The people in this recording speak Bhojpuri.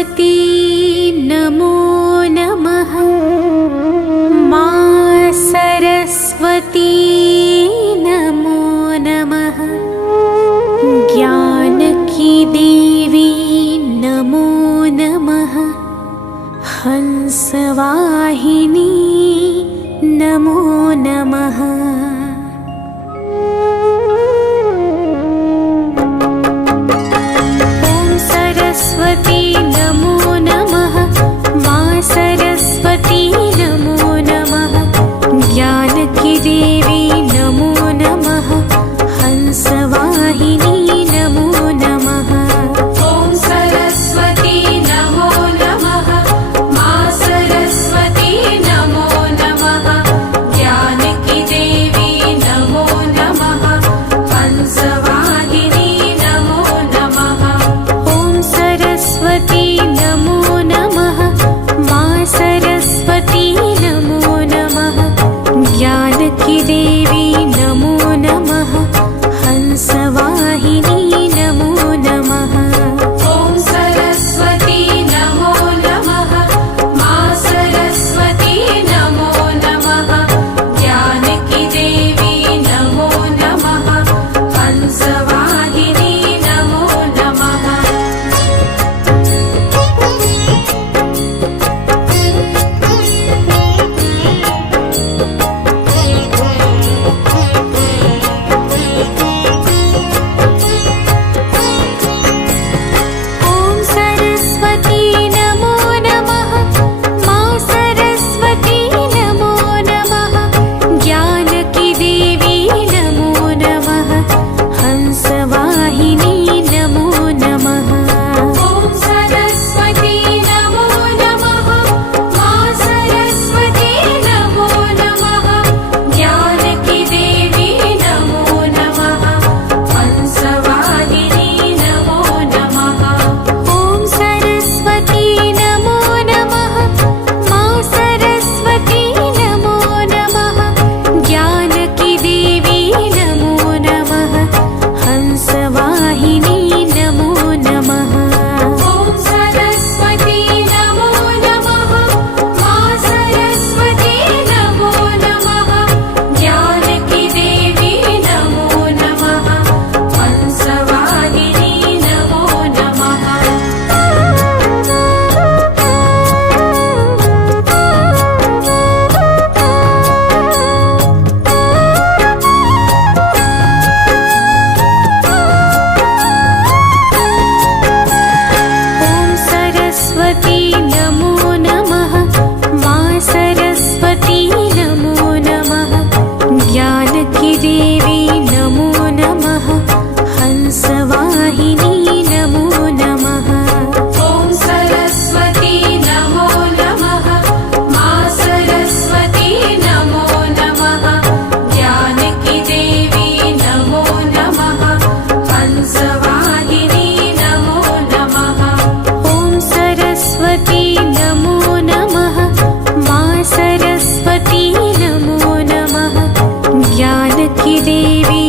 सरस्वती नमो नमः। माँ सरस्वती नमो नमः। ज्ञान की देवी नमो नमः। हंसवाहिनी नमो नमः। ओम सरस्वती नमो नमः। माँ सरस्वती नमो नमः। ज्ञान की देवी नमो नमः। हंसवाहिनी नमो नमः। ओम सरस्वती नमो नमः। माँ सरस्वती नमो नमः। ज्ञान की देवी नमो नमः। हंसवाहिनी नमो नमः। ओम सरस्वती नमो नमः। माँ सरस्वती नमो नमः। ज्ञान की देवी नमो नमः। हंसवाहिनी नमो नमः। ओम सरस्वती नमो नमः। माँ सरस्वती नमो नमः। ज्ञान की देवी नमो नमः। हंसवाहिनी नमो नमः। ओम सरस्वती नमो नमः। माँ सरस्वती नमो नमः। ज्ञान की देवी नमो नमः। हंसवाहिनी नमो नमः। ओम सरस्वती नमो नमः। माँ सरस्वती नमो नमः। ज्ञान की देवी नमो नमः। हंसवाहिनी नमो नमः। ओम सरस्वती नमो नमः। माँ सरस्वती नमो नमः। ज्ञान की देवी नमो नमः। हंसवाहिनी नमो नमः। ओम सरस्वती नमो नमः। माँ सरस्वती नमो नमः। ज्ञान की देवी नमो नमः। हंसवाहिनी नमो नमः। ओम सरस्वती नमो नमः। माँ सरस्वती नमो नमः। ज्ञान की देवी नमो नमः। हंसवाहिनी नमो नमः। ओम सरस्वती नमो नमः। माँ सरस्वती नमो नमः। ज्ञान की देवी नमो नमः। हंसवाहिनी नमो नमः। ओम सरस्वती नमो नमः। माँ सरस्वती नमो नमः। ज्ञान की देवी